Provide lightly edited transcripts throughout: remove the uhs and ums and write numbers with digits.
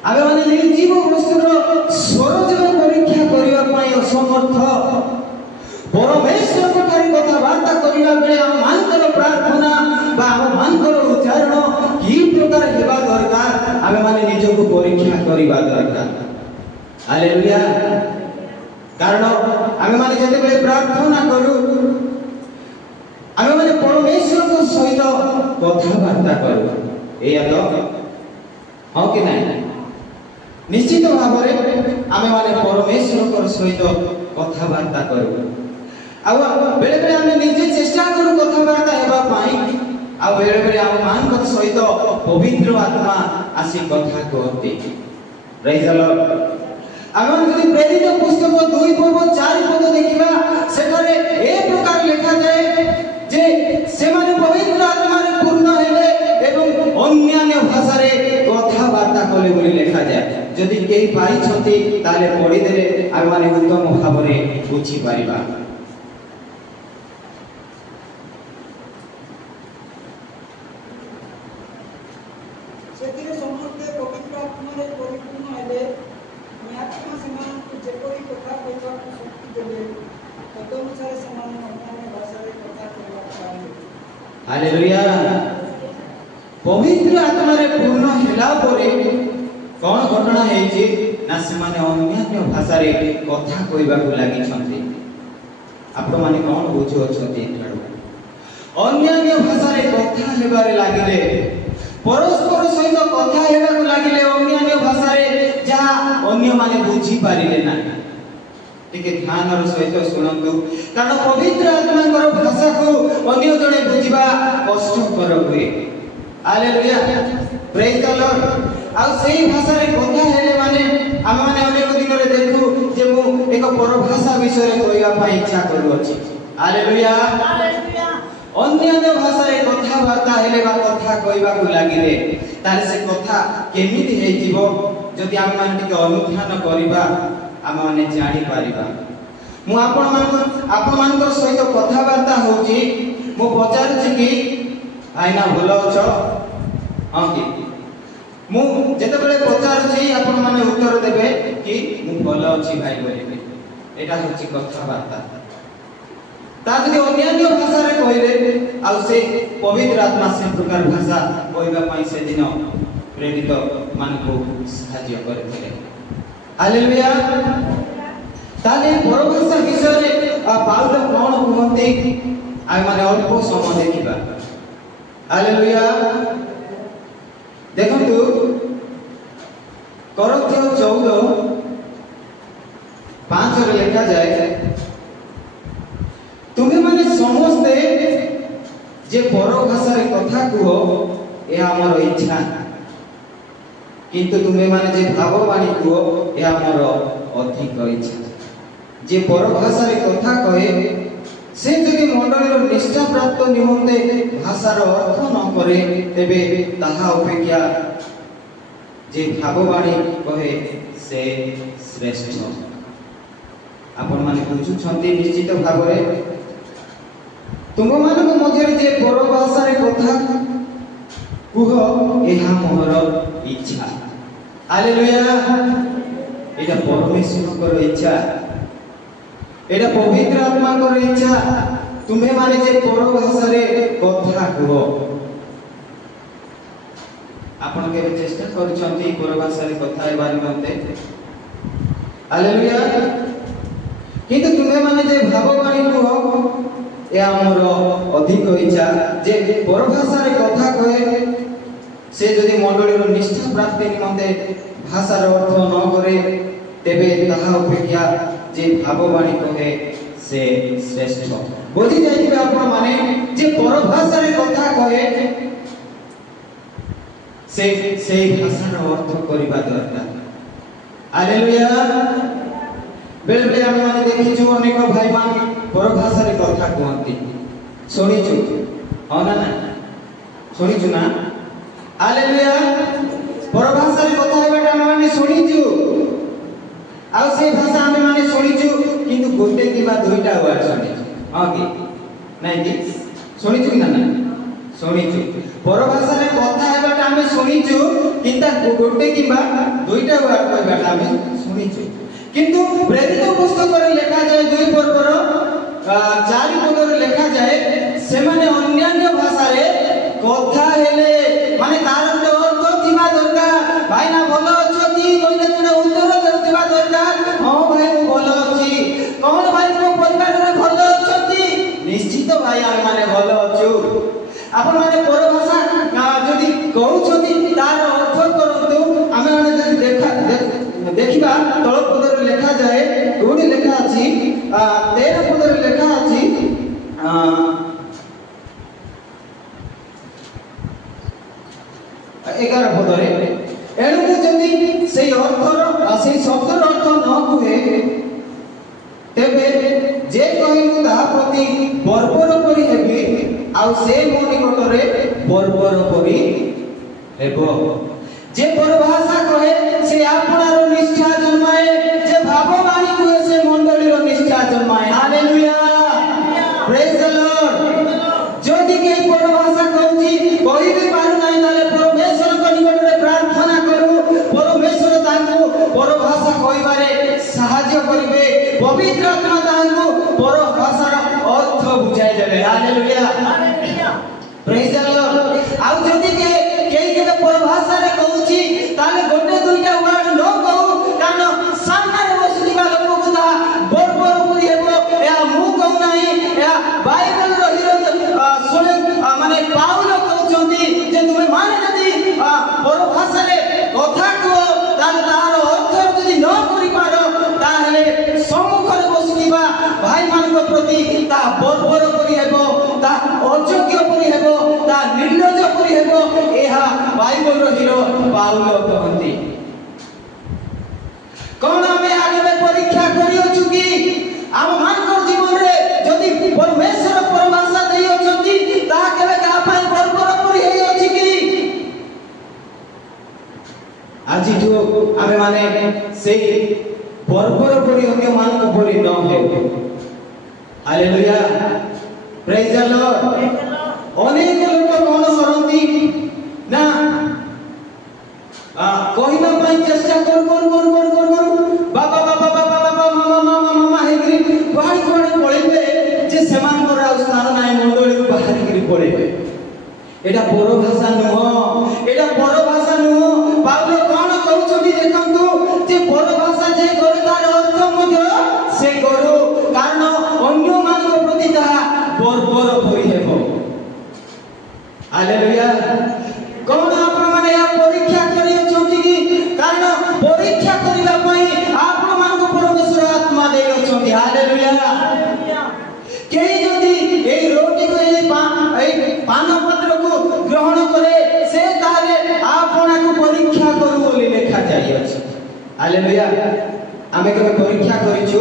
आमे माने निर्जीव वस्तुर स्वरजन परीक्षा करिवा पई असमर्थ परमेश्वर को ठारे कथाबार्ता करिवा बेले हम मानकर प्रार्थना बा हम मानकर उच्चारण की प्रकार हेबा दरकार आमे माने निजको परीक्षा करिवा दरकार। हालेलुया। कारण आमे माने जते बेले प्रार्थना करू आमे माने परमेश्वर को सहित कथाबार्ता करू एया तो हां कि नहीं निश्चित भाव में आमे माने परमेश्वर को सहित कथाबार्ता करू आ बेले बेले आमे निजे चेष्टा करू कथाबार्ता हेबा पाई आ बेले बेले आम मान को सहित पवित्र आत्मा आसी कथा कहते प्रेज द लॉर्ड। आमे यदि प्रेरित पुस्तक 2 पद 4 पद देखिबा सेठारे ए प्रकार लिखा जाए जे से माने पवित्र आत्मा रे पूर्ण हेले एवं अन्य भाषा रे कथाबार्ता कले बोली लिखा जाए। जदि केही पाई छथि ताले पढि देले आमे माने उत्तम भाव रे बुझी परिबा। सेतिरे समस्त पवित्र आत्मा रे परिपूर्ण हेले आत्मा समान जे कोई कथा कहबा शक्ति देले तदनुसार समान अन्य भाषा रे कथा कहबा पाए। हालेलुया। पवित्र आत्मा रे पूर्ण हेला परे कोन घटना हे जे ना से माने अन्य भाषा रे कथा कहबा को लागि छथि। आपण माने कोन बुझो छथि अन्य भाषा रे कथा हेबारे लागिले परस्पर सहित कथा हेबा को लागिले अन्य भाषा रे जा अन्य माने बुझी पारिले ना टिके ध्यान रो सहित सुनंतु कारण पवित्र आत्मा कर भाषा को अन्य जने बुझिबा कष्टकर हुए। Hallelujah praise the lord. आ सेही भाषा रे कथा हेले माने हम माने अनेक दिन रे देखु जे मु एक परभाषा विषय रे कहबा पई इच्छा करू अछि। Hallelujah hallelujah. अन्य भाषा रे कथा वार्ता हेले बा कथा कहबा को लागिले तार से कथा केमिति हे जीवो जदि हम मान टिके अनुध्यान करिबा हम माने जानि पारिबा। मु आपण मान सहित कथा वार्ता होची मु पचारुची कि आइना भलो अछ हां कि मु जते बेले पचारुची आपण माने उत्तर देबे कि मु भलो अछि भाई बोलिबे एटा होची कथा वार्ता। ता जदि अन्य भाषा रे कहिले आ से पवित्र आत्मा से प्रकार भाषा कहबा पई से दिन प्रेरित मान को सहाय्य करथिले। हालेलुया। ताले परभाषा विषय रे पाउल कोन कहते आइ माने अल्प समय देखिबा। हालेलुया। देखंतु कोरिन्थियो 14:5 रे लिखा जाए तुम्हें माने समस्ते जे पर भाषा रे कथा कुहो ए हमर इच्छा किंतु तुम्हें माने जे भाववाणी कुहो ए हमर अधिक इच्छा। जे पर भाषा रे कथा कहे से जदि मंडलीर निष्ठा प्राप्त निमंते भाषार अर्थ न करे तेबे ताहा अपेक्षा जे भाववाणी कहे से श्रेष्ठ। आपण माने बुझु छथि निश्चित भाव रे तुम मानक मध्य जे पर भाषा रे कथा कुह एहा मोर इच्छा। हालेलुया। एटा परमेश्वर को इच्छा एटा पवित्र आत्मा को इच्छा तुम्हें माने जे पर भाषा रे कथा कुह। आपण के चेष्टा करछंती पर भाषा रे कथा हेबार मते। हालेलुया। किंतु तुम्हें माने जे भाववाणी कुह ए हमर अधिक इच्छा जे पर भाषा रे कथा कहे से जदि मंडलीर निष्ठा प्राप्ति निमंते भाषार अर्थ न करे तेबे ताहा अपेक्षा जे भाववाणी कहे से श्रेष्ठ। बुझी जाइबे आपण माने जे पर भाषा रे कथा कहे से भाषार अर्थ करिबा दरकार। हालेलुया। बेले बेले हम माने देखिछु अनेक भाई मान पर भाषा रे कथा कहंती सुनिछु हां ना सुनिछु ना। हालेलुया। पर भाषा रे कथा हेबाटा हम माने सुनिछु आ से भाषा हम माने सुनिछु किंतु गोटे किबा दुईटा वर्ड सुनिछु हां कि नहीं कि सुनिछु कि ना सुनिछु पर भाषा रे कथा हेबाटा आमे शुणीचु किंता गोटे किंबा दुईटा वार्ड कहबाटा आमे शुणीचु किंतु प्रेरित पुस्तक रे लिखा जाए 2 पर्वर 4 पद रे लिखा जाए से माने अन्य भाषा रे कथा हेले माने तार अर्थ थिबा दरकार भाई ना भलो अछो कि कोइले तने उत्तर देउथिबा दरकार हां भाई मु भलो अछि कोन भाई को परिवार रे भलो अछती निश्चित भाई आमे माने भलो अछु आपण माने पर भाषा जदि कहउछती तार अर्थ करंतु आमे माने जदि देखिबा तळ पद रे लिखा जाए कोडी लिखा अछि 13 पद रे लिखा अछि 11 पद रे एणु जदि सेई अर्थर सेई शब्दर अर्थ न हुए तेबे जे कहिमु ता प्रति बर्बर करी हेबी आउ से मो निकटरे बर्बर करी हेबो जे परभाषा कहे से आपनारो निष्ठा जन्माए जे भाववाणी कहे से मंडलीरो निष्ठा जन्माए हालेलुया प्रेज द लॉर्ड जदि के परभाषा कहूची कहि भी पारु नाही ताले परमेश्वर को निकटरे प्रार्थना करू परमेश्वर तांको परभाषा कहिबारे सहाय्य करिवे पवित्र आत्मा तांको परभाषार अर्थ बुझाई देबे हालेलुया प्रेज द लॉर्ड आउ जदि के परभाषा रे कहूची ताले गोटे दुईटा वर्ड न कहू कारण सामने बसिबा लोक को ता बरबर पुरी हेबो या मु कहू नाही या बाइबल रो हिरो सुने माने पाउल कहउचंती जे तुमे माने जदी परभाषा रे कथा को ताले तार अर्थ जदी न करि पारो ताले सम्मुख रे बसिबा भाई मान को प्रति ता बरबर करि हेबो ता अयोग्य करि हेबो ता निर्लज्ज करि हेबो एहा बाइबल रो हिरो पाउल कहंती कोन हमें आगे में परीक्षा करियो चुकी हम मानकर जीवन रे जदि परमेश्वर परभाषा देइयो चंती ता केबे का पाई बरबर करि हेइ अछि कि आजि जो हमें माने सेई बरबर करि अन्य मान को बोली न हे हालेलुया प्रेज द लॉर्ड अनेक लोक कोन करंती ना कहिबा पई चेष्टा कर बाबा मामा हेग्री बाहर कोडे पळेबे जे समान कर स्थान नाही मंडळी को बाहर करी पळेबे एटा पर भाषा नुह एटा पर भाषा नुह पाउल कोन कहउछथि देखंतु जे पर भाषा जे करे तार अर्थ मध्य से करू कारण अन्य मान को प्रति ताहा बरबर होई हेबो हालेलुया कोन आपण माने या परीक्षा करियो चोंती कि कारण परीक्षा करिला पई आपण मान को परमेश्वर आत्मा देयो चोंती हालेलुया केई जदी ए रोटी को ए पान पत्र को ग्रहण करे से ताले आपना को परीक्षा करू बोली लिखा जाई अछि हालेलुया आमे केबे परीक्षा करिछु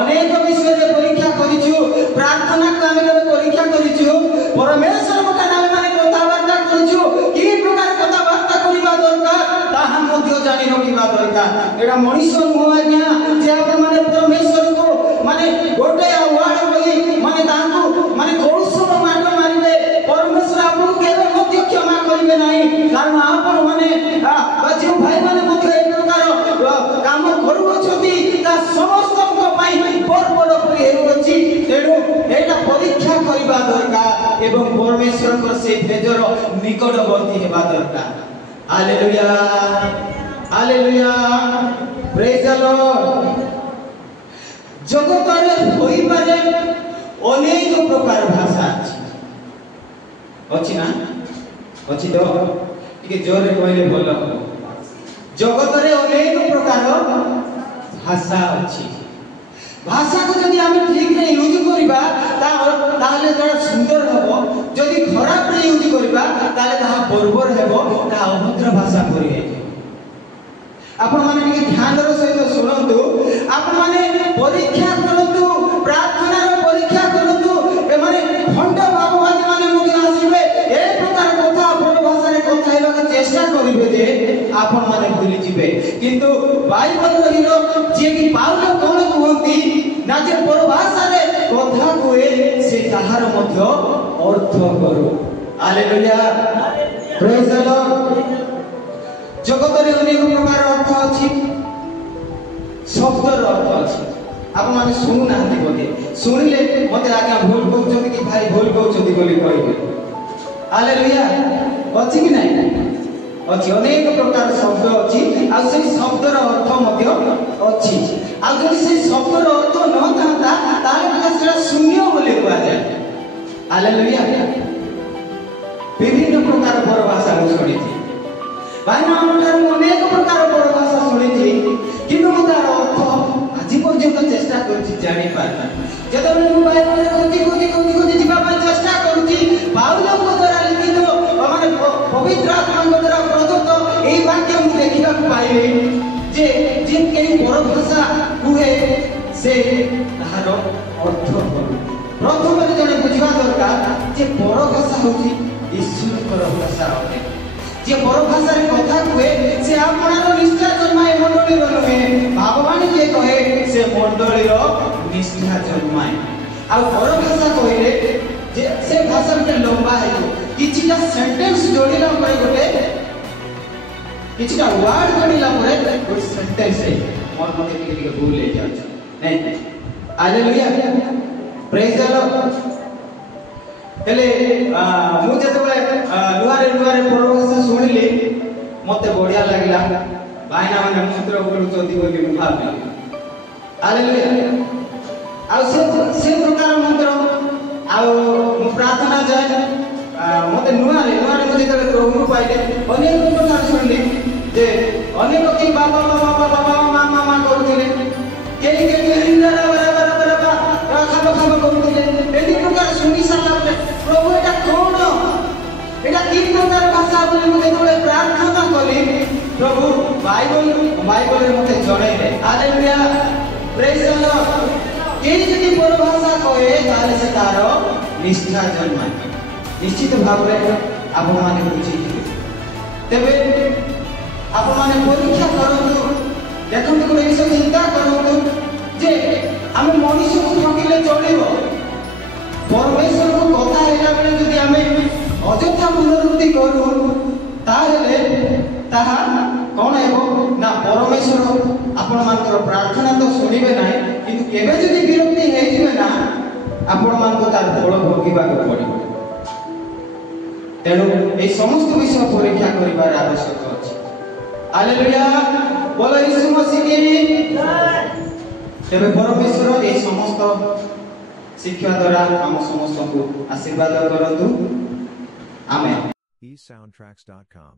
अनेक विषय रे परीक्षा करिछु प्रार्थना को आमे केबे परीक्षा करिछु परमेश्वर को नाम माने कथावार्ता करिछु की प्रकार कथावार्ता करिबा दरकार ताहा मध्य जानि रखिबा दरकार एडा मनुष्य नुह आज्ञा जे आपण माने परमेश्वर को माने गोटे वर्ड बोली माने तांको माने कौशल मार्ग मारिबे परमेश्वर आपन केबे मध्य क्षमा करिबे नाही कारण आपण माने जे भाई माने मध्य ए प्रकार काम करू अछती ता समस्त को पई बरबर करि हेउछि तेडू एटा परीक्षा करिबा दरकार एवं परमेश्वर को से भेजर निकटवर्ती हेबा दरकार hallelujah hallelujah praise the Lord जगत रे होई पारे अनेक प्रकार भाषा अछि ना अछि तो टिके जोरे कहले भलो जगत रे अनेक प्रकार भाषा अछि भाषा को जदि हम ठीक रे यूज करिबा ताले जरा सुंदर हबो जदि खराब रे यूज करिबा ताले ताहा बरबर हेबो ता अभद्र भाषा करि हे आपण माने टिके ध्यान रो सहित सुनंतु आपण माने परीक्षा करंतु प्रार्थना रो परीक्षा करंतु ए माने खंड भाववादी माने मुझे आसीबे ए प्रकार कथा अपन भाषा रे कथा हेबा के चेष्टा करिवे जे आपण माने भूली जिवे किंतु बाइबल रो हिरो जे कि पाउल कोन कहंती ना जे पर भाषा रे कथा कोए से ताहार मध्य अर्थ करू हालेलुया ପ୍ରେଜ୍ ଦ ଲର୍ଡ। ଜଗତରେ ଅନେକ ପ୍ରକାର ଅର୍ଥ ଅଛି, ଶବ୍ଦର ଅର୍ଥ ଅଛି। ଆପଣମାନେ ଶୁଣୁନାହାନ୍ତି ବୋଧେ, ଶୁଣିଲେ ମତେ ଆଜ୍ଞା ଭୁଲ କହୁଛନ୍ତି କି ଭାଇ ଭୁଲ କହୁଛନ୍ତି ବୋଲି କହିବେ। ହାଲେଲୁୟା। ଅଛି କି ନାହିଁ? ଅଛି। ଅନେକ ପ୍ରକାର ଶବ୍ଦ ଅଛି, ଆଉ ସେଇ ଶବ୍ଦର ଅର୍ଥ ମଧ୍ୟ ଅଛି। ଆଉ ଯଦି ସେଇ ଶବ୍ଦର ଅର୍ଥ ନଥାନ୍ତା ତାହେଲେ ସେଟା ଶୂନ୍ୟ ବୋଲି କୁହାଯାଏ। ହାଲେଲୁୟା। ବିଭିନ୍ନ ପ୍ରକାର ପରଭାଷା ମୁଁ ଶୁଣିଛି ଭାଇମାନଙ୍କଠାରୁ, ଅନେକ ପ୍ରକାର ପରଭାଷା ଶୁଣିଛି, କିନ୍ତୁ ମୁଁ ତାର ଅର୍ଥ ଆଜି ପର୍ଯ୍ୟନ୍ତ ଚେଷ୍ଟା କରୁଛି ଜାଣିପାରିବା। ଯେତେବେଳେ ମୁଁ ବାଇବଲରେ ଖୋଜି ଯିବା ପାଇଁ ଚେଷ୍ଟା କରୁଛି, ପାଉଲଙ୍କ ଦ୍ୱାରା ଲିଖିତ ମାନେ ପବିତ୍ର ଆତ୍ମାଙ୍କ ଦ୍ୱାରା ପ୍ରଦତ୍ତ ଏହି ବାକ୍ୟ ମୁଁ ଦେଖିବାକୁ ପାଇଲି ଯେ କେହି ପରଭାଷା କୁହେ ସେ ତାହାର ଅର୍ଥ ପ୍ରଥମରେ ଜଣେ ବୁଝିବା ଦରକାର ଯେ ପରଭାଷା ହେଉଛି ଈଶ୍ୱରଙ୍କର ଭାଷା ଅଟେ। ଯେ ପରଭାଷାରେ କଥା କୁହେ ସେ ଆପଣାର ନିଷ୍ଠା ଜନ୍ମାଏ, ମଣ୍ଡଳୀର ନୁହେଁ। ଭଗବାନ ଯିଏ କହେ ସେ ମଣ୍ଡଳୀର ନିଷ୍ଠା ଜନ୍ମାଏ। ଆଉ ପରଭାଷା କହିଲେ ଯେ ସେ ଭାଷା ଗୋଟେ ଲମ୍ବା ହେଇଯିବ, କିଛିଟା ସେଣ୍ଟେନ୍ସ ଯୋଡ଼ିଲା ପରେ କିଛିଟା ୱାର୍ଡ ଯୋଡ଼ିଲା ପରେ ଗୋଟେ ସେଣ୍ଟେନ୍ସ ହେଇଯିବ। ମୋର ମତେ ଟିକେ ଭୁଲ ହେଇଯାଉଛି ନାଇଁ। ହାଲେଲୁୟା। ପ୍ରେଜ୍ ଦ ଲର୍ଡ। ହେଲେ ମୁଁ ଯେତେବେଳେ ନୂଆରେ ପରଭାଷା ଶୁଣିଲି ମତେ ବଢିଆ ଲାଗିଲା। ଭାଇନା ମାନେ ମନ୍ତ୍ର ବୋଲୁଛନ୍ତି ବୋଲି ମୁଁ ଭାବିଲି। ହାଲେଲୁୟା। ଆଉ ସେ ପ୍ରକାର ମନ୍ତ୍ର ଆଉ ମୁଁ ପ୍ରାର୍ଥନା ଯାଏ। ମତେ ନୂଆରେ ମୁଁ ଯେତେବେଳେ ପ୍ରଭୁଙ୍କୁ ପାଇଲି ଅନେକ ପ୍ରକାର ଶୁଣିଲି ଯେ ଅନେକ କେହି ବାବା ମାମା କରୁଥିଲେ, କେହି ଖାବ କରୁଥିଲେ। ଏମିତି ପ୍ରକାର ଶୁଣି ସାରିଲା ପରେ ପ୍ରଭୁ ଏଇଟା କଣ, ଏଇଟା କି ପ୍ରକାର ଭାଷା ବୋଲି ମୁଁ ଯେତେବେଳେ ପ୍ରାର୍ଥନା କଲି, ପ୍ରଭୁ ବାଇବଲରେ ମତେ ଜଣେଇଲେ। ହାଲେଲୁୟା। ପ୍ରେଜ୍ ଦ ଲର୍ଡ। କେହି ଯଦି ପରଭାଷା କହେ ତାହେଲେ ସେ ତାର ନିଷ୍ଠା ଜନ୍ମାଏ। ନିଶ୍ଚିତ ଭାବରେ ଆପଣମାନେ ବୁଝିଥିବେ। ତେବେ ଆପଣମାନେ ପରୀକ୍ଷା କରନ୍ତୁ, ଦେଖନ୍ତୁ, ଗୋଟେ ଜିନିଷ ଚିନ୍ତା କରନ୍ତୁ ଯେ ଆମେ ମଣିଷକୁ ଠକିଲେ ଚଳିବ, ପରମେଶ୍ୱରକୁ କଥା ହେଲା ବେଳେ ଯଦି ଆମେ ଅଯଥା ପୁନରୁକ୍ତି କରୁ ତାହେଲେ ତାହା କଣ ହେବ ନା ପରମେଶ୍ୱର ଆପଣମାନଙ୍କର ପ୍ରାର୍ଥନା ତ ଶୁଣିବେ ନାହିଁ, କିନ୍ତୁ କେବେ ଯଦି ବିରକ୍ତି ହେଇଯିବେ ନା ଆପଣମାନଙ୍କୁ ତାର ଫଳ ଭୋଗିବାକୁ ପଡ଼ିବ। ତେଣୁ এই সমস্ত বিষয় পরীক্ষা করিবার আবশ্যক আছে। হালেলুয়া। বলো যীশু মসিহ কি জয়। তবে পরমেশ্বর এই সমস্ত শিক্ষা দ্বারা আম সমস্তଙ୍କୁ আশীর্বাদ করন্তু। আমেন। eSoundtracks.com